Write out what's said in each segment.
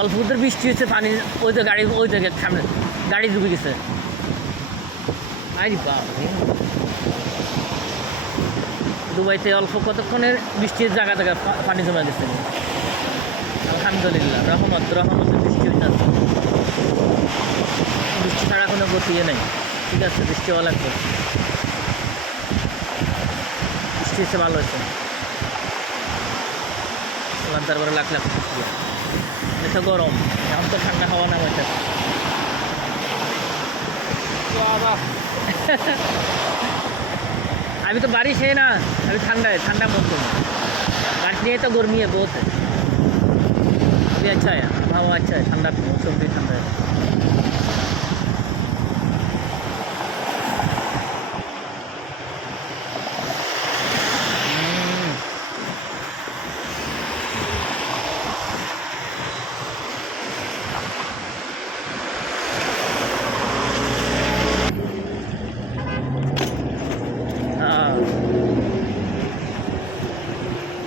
অল্প করে বৃষ্টি হচ্ছে, পানি ওই তো গাড়ি ওই জায়গায় সামনে গাড়ি ডুবে গেছে। আরে বাবা, দুবাইতে অল্প কতক্ষণের বৃষ্টির জায়গা জায়গা পানি জমা গেছে। আলহামদুলিল্লাহ, রহমতের বৃষ্টি হয়ে যাচ্ছে। বৃষ্টি ছাড়া কোনো গতিয়ে নেই। ঠিক আছে, বৃষ্টি হওয়া লাগবে। বৃষ্টি হচ্ছে, ভালো হয়েছে। তারপরে লাখ লাখ এটা গরম, এখন তো ঠান্ডা হাওয়া নাম এটা। अभी तो बारिश है ना, अभी ठंडा है, ठंडा मौसम है। बारिश नहीं है तो गर्मी है बहुत है। अभी अच्छा है, हवा अच्छा है, ठंडा मौसम भी ठंडा है।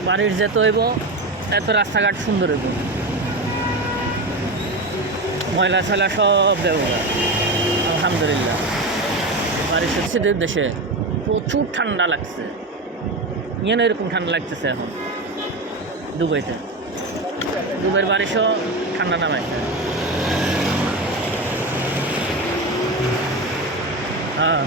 বাড়ির যেতে হইব, এত রাস্তাঘাট সুন্দর হইব, ময়লা ছয়লা সব দেবো। আলহামদুলিল্লাহ, বাড়ির শীতের দেশে প্রচুর ঠান্ডা লাগছে। ইয়ে না এরকম ঠান্ডা লাগতেছে এখন দুবাইতে। দুবাইয়ের বারিশও ঠান্ডা নামায়। হ্যাঁ,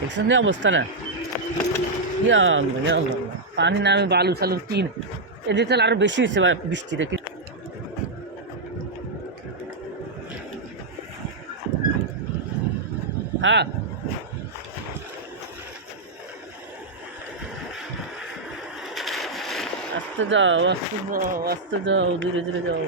দেখছেন যে অবস্থা না, ইয়া পানি নামে বালু চালু তিন এদিকে তাহলে আরো বেশি হয়েছে বৃষ্টি দেখি। হ্যাঁ, আস্তে যাও, আস্তে যাও, আস্তে যাও, ধীরে ধীরে যাও।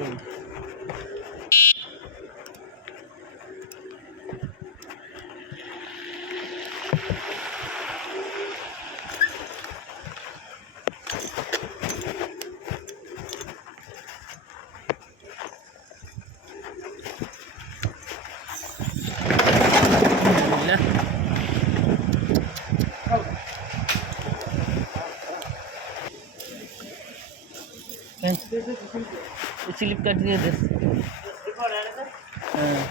স্লিপ কাট দিয়ে দে। হ্যাঁ,